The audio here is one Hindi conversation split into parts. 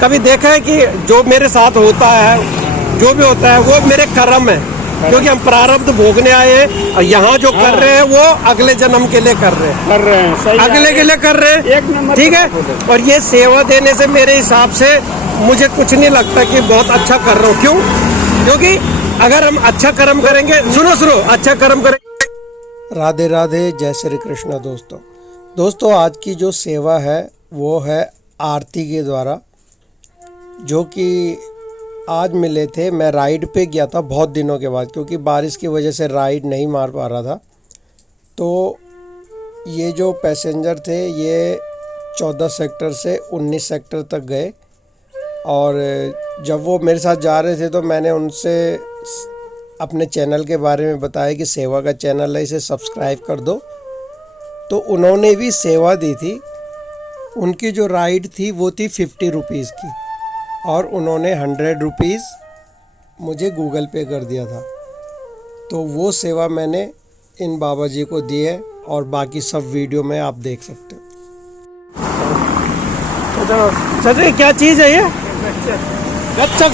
कभी देखा है कि जो मेरे साथ होता है, जो भी होता है वो मेरे कर्म है, क्योंकि हम प्रारब्ध भोगने आए हैं और यहाँ जो कर रहे हैं वो अगले जन्म के लिए कर रहे हैं, सही अगले के लिए कर रहे हैं। एक नंबर ठीक है। और ये सेवा देने से मेरे हिसाब से मुझे कुछ नहीं लगता कि बहुत अच्छा कर रहा हूँ। क्यों? क्योंकि अगर हम अच्छा कर्म करेंगे, सुनो अच्छा कर्म करेंगे। राधे राधे, जय श्री कृष्ण। दोस्तों आज की जो सेवा है वो है आरती के द्वारा, जो कि आज मिले थे। मैं राइड पे गया था बहुत दिनों के बाद, क्योंकि बारिश की वजह से राइड नहीं मार पा रहा था। तो ये जो पैसेंजर थे ये 14 सेक्टर से 19 सेक्टर तक गए, और जब वो मेरे साथ जा रहे थे तो मैंने उनसे अपने चैनल के बारे में बताया कि सेवा का चैनल है, इसे सब्सक्राइब कर दो। तो उन्होंने भी सेवा दी थी। उनकी जो राइड थी वो थी 50 रुपीज़ की, और उन्होंने 100 रुपीज़ मुझे गूगल पे कर दिया था। तो वो सेवा मैंने इन बाबा जी को दी है, और बाकी सब वीडियो में आप देख सकते हो। चाचा क्या चीज़ है ये? गच्चक।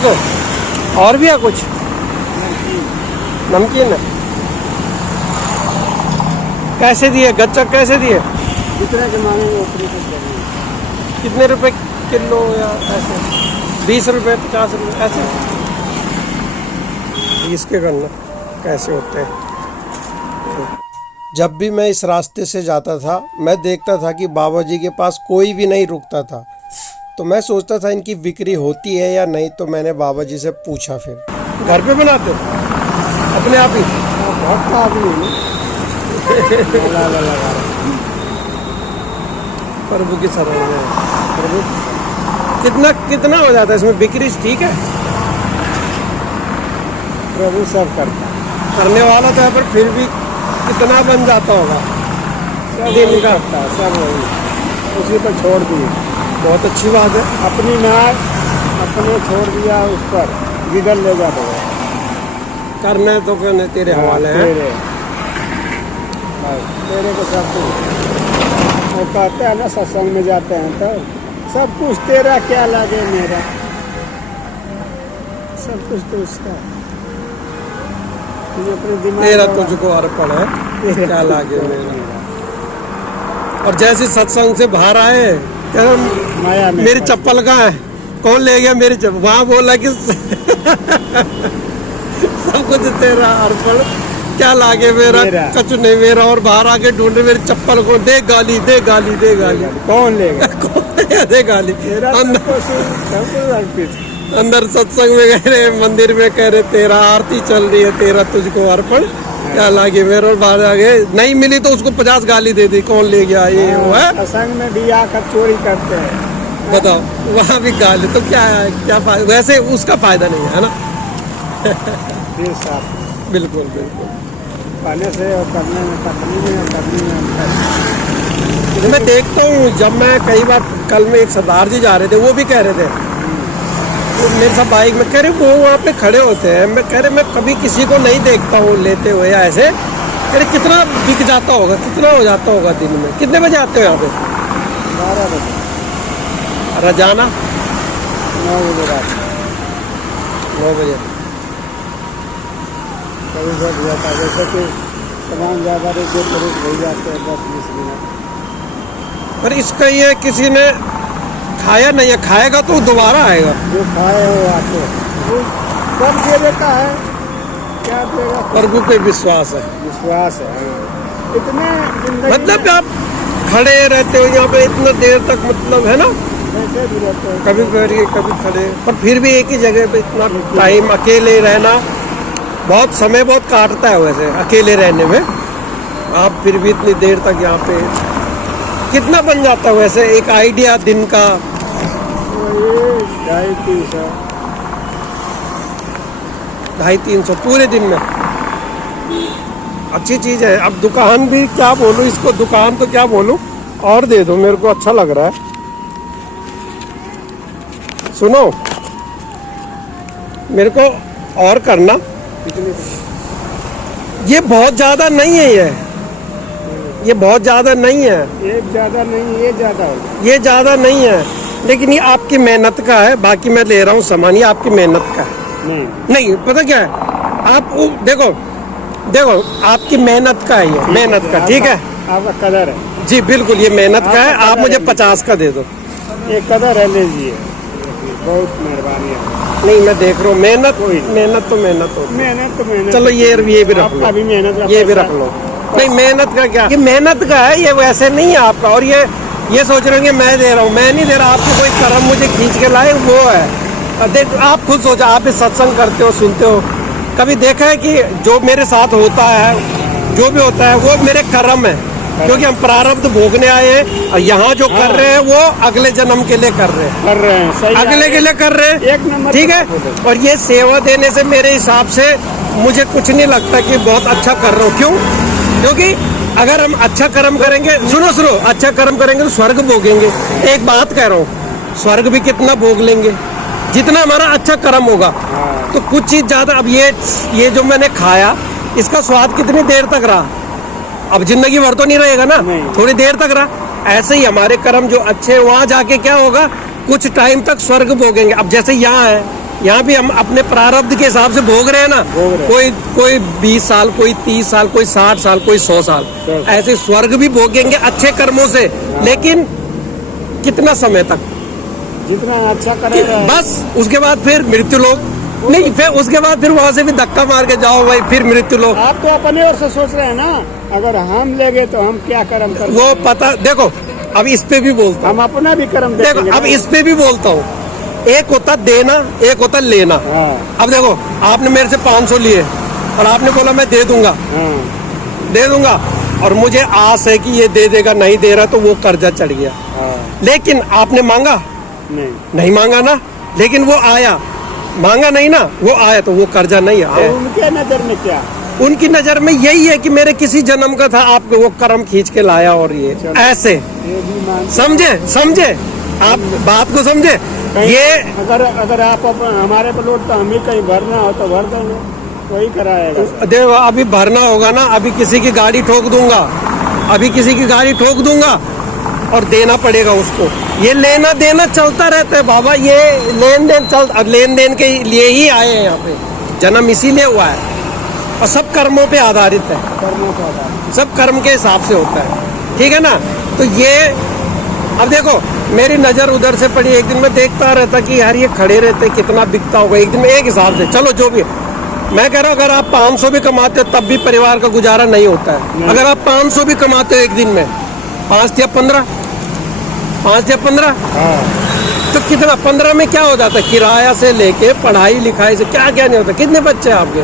और भी है कुछ? नमकीन है। कैसे दिए गच्चक? कैसे दिए? जितना के मांगेंगे उतने तक देंगे। कितने रुपए किलो या ऐसे? 20 रुपये, 50 रुपये ऐसे? इसके करना कैसे होते हैं? जब भी मैं इस रास्ते से जाता था मैं देखता था कि बाबा जी के पास कोई भी नहीं रुकता था। तो मैं सोचता था इनकी बिक्री होती है या नहीं। तो मैंने बाबा जी से पूछा। फिर घर पे बनाते हो अपने आप ही? बहुत आदमी प्रभु की शरण में। प्रभु कितना हो जाता है इसमें बिक्री? ठीक है, प्रभु सब करता है, करने वाला तो है, पर फिर भी कितना बन जाता होगा दिन का? सब वही, उसी पर छोड़ दिए। बहुत अच्छी बात है। अपनी नाक अपने छोड़ दिया, उस पर जिधर ले जा दो। करना है तो करने, तेरे हवाले है। तेरे को सब कुछ वो कहते हैं ना, सत्संग में जाते हैं तो सब कुछ तेरा, क्या लागे मेरा, सब कुछ तो उसका। अपने दिमाग तेरा तुझको अर्पण है, क्या लागे मेरा। और जैसे सत्संग से बाहर आए, माया में मेरी चप्पल कहाँ है? कौन ले गया मेरी चप्पल? वहाँ बोला कि सब कुछ तेरा अर्पण, क्या लागे मेरा, कुछ नहीं मेरा। और बाहर आके ढूंढे मेरी चप्पल को, दे गाली दे गाली दे गाली। कौन लेगा? दे गाली। अंदर सत्संग में कह रहे, मंदिर में कह रहे तेरा आरती चल रही है, तेरा तुझको अर्पण, क्या लागे मेरा। और बाहर आगे नहीं मिली तो उसको 50 गाली दे दी, कौन ले गया ये वो है। सत्संग में भी आकर चोरी करते हैं, बताओ, वहाँ भी गाली। तो क्या है, क्या फायदा? वैसे उसका फायदा नहीं है ना। बिल्कुल बिल्कुल। पाने से और करने में, करने में मैं देखता हूँ, जब मैं कई बार, कल में एक सरदार जी जा रहे थे, वो भी कह रहे थे, वो मेरे साथ बाइक में, कह रहे वो वहाँ पे खड़े होते हैं। मैं कह रहे मैं कभी किसी को नहीं देखता हूँ लेते हुए या ऐसे। कह रहे कितना बिक जाता होगा, कितना हो जाता होगा दिन में? कितने बजे आते हो यहाँ पे? 12 बजे। रोजाना 9 बजे रात, 9 बजे। कभी बहुत जाता है, जैसे कि सामान ज़्यादा रेट हो जाते हैं 10-20 मिनट। पर इसका ये किसी ने खाया नहीं है, खाएगा तो दोबारा आएगा। जो खाए हो आते वो सब दे देता है, क्या देगा? प्रभु पे विश्वास है, विश्वास है। इतने मतलब आप खड़े रहते हो यहाँ पे इतना देर तक, मतलब है ना, ऐसे भी रहते हैं, कभी बैठिए कभी खड़े, पर फिर भी एक ही जगह पे इतना टाइम अकेले रहना बहुत समय बहुत काटता है। वैसे अकेले रहने में आप फिर भी इतनी देर तक यहाँ पे कितना बन जाता है वैसे एक आइडिया दिन का? 250-300 पूरे दिन में। अच्छी चीज़ है। अब दुकान भी क्या बोलूँ इसको, दुकान तो क्या बोलूँ, और दे दो, मेरे को अच्छा लग रहा है। सुनो, मेरे को और करना। ये बहुत ज़्यादा नहीं है, ये बहुत ज़्यादा नहीं है। एक ज़्यादा नहीं, ये ज़्यादा है। ये ज़्यादा नहीं है, लेकिन ये आपकी मेहनत का है, बाकी मैं ले रहा हूँ सामान, ये आपकी मेहनत का है। नहीं नहीं पता क्या है, आप देखो देखो आपकी मेहनत का है, ये मेहनत का, ठीक है आपका कदर है, जी बिल्कुल, ये मेहनत का है। आप मुझे 50 का दे दो। ये कदर है, लीजिए, बहुत मेहरबानी है। नहीं मैं देख रहा हूँ मेहनत, कोई मेहनत तो मेहनत होती है। मेहनत तो मेहनत, चलो ये भी रख आपका भी लो, मेहनत का ये भी पैसा- रख लो। नहीं मेहनत का क्या, ये मेहनत का है, ये वैसे नहीं है आपका। और ये सोच रहे हो कि मैं दे रहा हूँ, मैं नहीं दे रहा, आपको कोई कर्म मुझे खींच के लाए वो है। देख आप खुद सोचो, आप भी सत्संग करते हो, सुनते हो, कभी देखा है कि जो मेरे साथ होता है, जो भी होता है वो मेरे कर्म है, क्योंकि हम प्रारब्ध भोगने आए हैं। और यहाँ जो कर रहे हैं वो अगले जन्म के लिए कर रहे हैं, सही अगले के लिए कर रहे हैं, एक नंबर ठीक है। पे और ये सेवा देने से मेरे हिसाब से मुझे कुछ नहीं लगता कि बहुत अच्छा कर रहा हूँ। क्यों? क्योंकि अगर हम अच्छा कर्म करेंगे, सुनो सुनो, अच्छा कर्म करेंगे तो स्वर्ग भोगेंगे। एक बात कह रहा हूँ, स्वर्ग भी कितना भोग लेंगे जितना हमारा अच्छा कर्म होगा। तो कुछ चीज ज्यादा, अब ये जो मैंने खाया, इसका स्वाद कितनी देर तक रहा? अब जिंदगी भर तो नहीं रहेगा ना, नहीं। थोड़ी देर तक रहा। ऐसे ही हमारे कर्म जो अच्छे, वहां जाके क्या होगा, कुछ टाइम तक स्वर्ग भोगेंगे। अब जैसे यहाँ है, यहाँ भी हम अपने प्रारब्ध के हिसाब से भोग रहे हैं ना, कोई 20 साल, कोई 30 साल, कोई 60 साल, कोई 100 साल, ऐसे स्वर्ग भी भोगेंगे अच्छे कर्मों से। लेकिन कितना समय तक? जितना अच्छा करेगा बस उसके बाद फिर मृत्यु लोक नहीं, फिर उसके बाद फिर वहां से भी धक्का मार के जाओ भाई, फिर मृत्यु लोक। आप तो अपने ओर से सोच रहे हैं ना, अगर हम लेंगे तो हम क्या कर्म कर, वो पता देखो, अब इस पे भी बोलता हूँ, हम अपना भी कर्म देखो देखेंगे अब ना। इस पे भी बोलता हूँ। एक होता देना, एक होता लेना। हाँ, अब देखो, आपने मेरे से 500 लिए और आपने बोला मैं दे दूंगा, हाँ, दे दूंगा, और मुझे आस है कि ये दे देगा, नहीं दे रहा तो वो कर्जा चढ़ गया। हाँ, लेकिन आपने मांगा नहीं मांगा ना, लेकिन वो आया, मांगा नहीं ना, वो आया, तो वो कर्जा नहीं और है। उनके नजर में क्या, उनकी नजर में यही है कि मेरे किसी जन्म का था, आपको वो कर्म खींच के लाया। और ये ऐसे ये भी मान, समझे आप बात को समझे। ये अगर आप हमारे पर लोड, तो हमें कहीं भरना हो तो भर देंगे, वही कराएगा। देखो अभी भरना होगा ना, अभी किसी की गाड़ी ठोक दूंगा, अभी किसी की गाड़ी ठोक दूंगा और देना पड़ेगा उसको। ये लेना देना चलता रहता है बाबा, ये लेन देन लेन देन के लिए ही आए हैं यहाँ पे, जन्म इसीलिए हुआ है। और सब कर्मों पे आधारित है, कर्मों का आधार। सब कर्म के हिसाब से होता है, ठीक है ना। तो ये अब देखो, मेरी नजर उधर से पड़ी, एक दिन मैं देखता रहता कि यार ये खड़े रहते कितना बिकता होगा, एक दिन में एक हिसाब से, चलो जो भी। मैं कह रहा हूँ अगर आप 500 भी कमाते हो तब भी परिवार का गुजारा नहीं होता है। अगर आप 500 भी कमाते हो एक दिन में, 5 या 15, 5 या 15, हाँ, तो कितना 15 में क्या हो जाता है? किराया से लेके पढ़ाई लिखाई से क्या क्या नहीं होता। कितने बच्चे हैं आपके?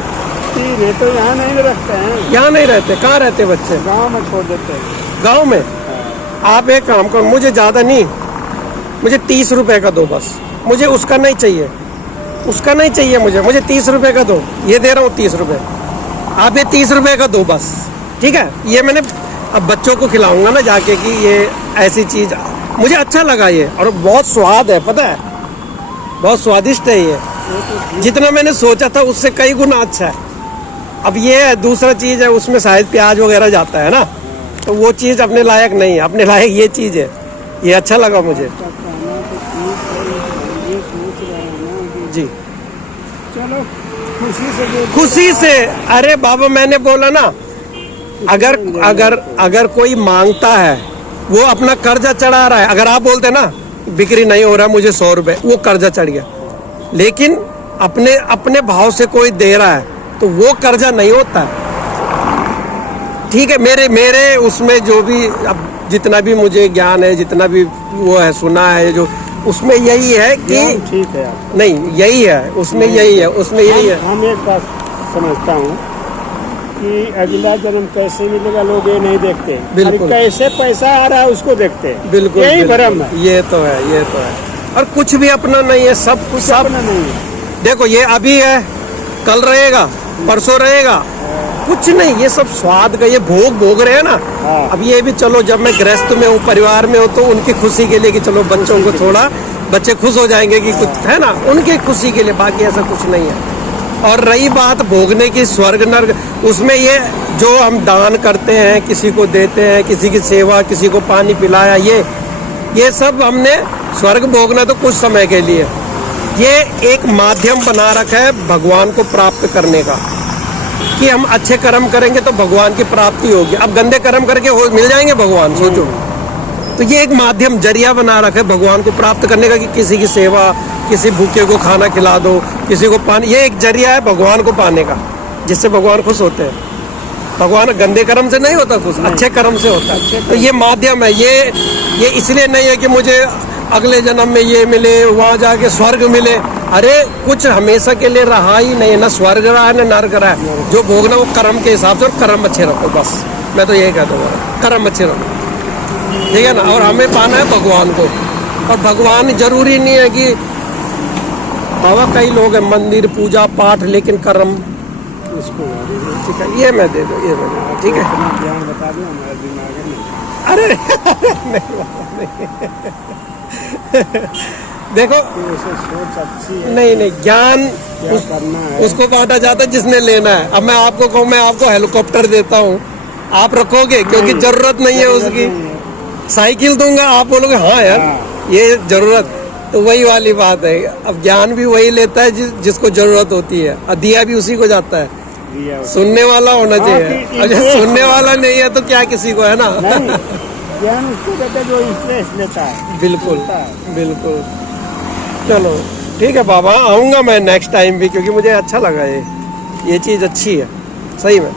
3 है, तो यहाँ नहीं रखते हैं, यहाँ नहीं रहते, कहाँ रहते बच्चे? गांव में छोड़ देते हैं। गाँव में। आप एक काम करो, मुझे ज़्यादा नहीं, मुझे 30 रुपए का दो बस, मुझे उसका नहीं चाहिए, उसका नहीं चाहिए मुझे 30 रुपए का दो। ये दे रहा हूँ 30 रुपए, आप ये 30 रुपए का दो बस, ठीक है। ये मैंने अब बच्चों को खिलाऊंगा ना जाके कि ये ऐसी चीज़ मुझे अच्छा लगा ये, और बहुत स्वाद है, पता है, बहुत स्वादिष्ट है ये, जितना मैंने सोचा था उससे कई गुना अच्छा है। अब ये है दूसरा चीज़ है, उसमें शायद प्याज वगैरह जाता है ना, तो वो चीज़ अपने लायक नहीं है, अपने लायक ये चीज़ है, ये अच्छा लगा मुझे जी। चलो खुशी से जो खुशी से, अरे बाबा मैंने बोला ना, अगर अगर अगर कोई मांगता है, वो अपना कर्जा चढ़ा रहा है। अगर आप बोलते ना बिक्री नहीं हो रहा मुझे 100 रुपए, वो कर्जा चढ़ गया। लेकिन अपने अपने भाव से कोई दे रहा है तो वो कर्जा नहीं होता है, ठीक है। मेरे उसमें जो भी अब जितना भी मुझे ज्ञान है, जितना भी वो है सुना है, जो उसमें यही है कि ठीक है आप, नहीं यही है, उसमें यही है, उसमें यही है। हम एक बात समझता हूँ कि अगला जन्म कैसे मिलेगा लोग ये नहीं देखते, बिल्कुल। अरे कैसे पैसा आ रहा है उसको देखते हैं, बिल्कुल यही बिल्कुल, भरम है, ये तो है, ये तो है। और कुछ भी अपना नहीं है, सब कुछ सब अपना नहीं है। देखो, ये अभी है, कल रहेगा, परसों रहेगा, कुछ नहीं, ये सब स्वाद का, ये भोग रहे हैं ना। हाँ। अब ये भी चलो, जब मैं गृहस्थ में हूँ, परिवार में हूँ, तो उनकी खुशी के लिए कि चलो बच्चों को थोड़ा, बच्चे खुश हो जाएंगे कि कुछ है ना, उनकी खुशी के लिए, बाकी ऐसा कुछ नहीं है। और रही बात भोगने की, स्वर्ग नर्क, उसमें ये जो हम दान करते हैं, किसी को देते हैं, किसी की सेवा, किसी को पानी पिलाया, ये सब हमने स्वर्ग भोगना तो कुछ समय के लिए, ये एक माध्यम बना रखा है भगवान को प्राप्त करने का, कि हम अच्छे कर्म करेंगे तो भगवान की प्राप्ति होगी। अब गंदे कर्म करके मिल जाएंगे भगवान, सोचो। तो ये एक माध्यम जरिया बना रखा है भगवान को प्राप्त करने का, कि किसी की सेवा, किसी भूखे को खाना खिला दो, किसी को पानी, ये एक जरिया है भगवान को पाने का, जिससे भगवान खुश होते हैं। भगवान गंदे कर्म से नहीं होता खुश, अच्छे कर्म से होता है। तो ये माध्यम है, ये इसलिए नहीं है कि मुझे अगले जन्म में ये मिले, वहाँ जाके स्वर्ग मिले। अरे कुछ हमेशा के लिए रहा ही नहीं है, ना स्वर्ग रहा है ना नर्क रहा है। जो भोगना वो कर्म के हिसाब से, और कर्म अच्छे रखो, बस मैं तो यही कह दूँगा, कर्म अच्छे रखो, ठीक है ना। और हमें पाना है भगवान को, और भगवान जरूरी नहीं है कि बाबा, कई लोग हैं मंदिर पूजा पाठ लेकिन कर्म, इसको ठीक है, ये मैं दे दूँ, ये मैं दे दूँ, ठीक है। ज्ञान बता दो, हमारा दिमाग है नहीं। अरे नहीं बाबा, नहीं। देखो ऐसे सोच अच्छी है, नहीं ज्ञान क्या करना है। उसको बांटा जाता है जिसने लेना है। अब मैं आपको कहूँ, मैं आपको हेलीकॉप्टर देता हूँ, आप रखोगे क्योंकि जरूरत नहीं है उसकी। साइकिल दूंगा, आप बोलोगे हाँ यार ये जरूरत, तो वही वाली बात है। अब ज्ञान भी वही लेता है जिसको जरूरत होती है, और दिया भी उसी को जाता है। सुनने वाला होना चाहिए, अगर सुनने वाला नहीं है तो क्या किसी को, है ना। ज्ञान उसको कहते हैं जो स्ट्रेस लेता है। बिल्कुल बिल्कुल। चलो ठीक है बाबा, आऊँगा मैं नेक्स्ट टाइम भी, क्योंकि मुझे अच्छा लगा ये चीज़ अच्छी है सही में।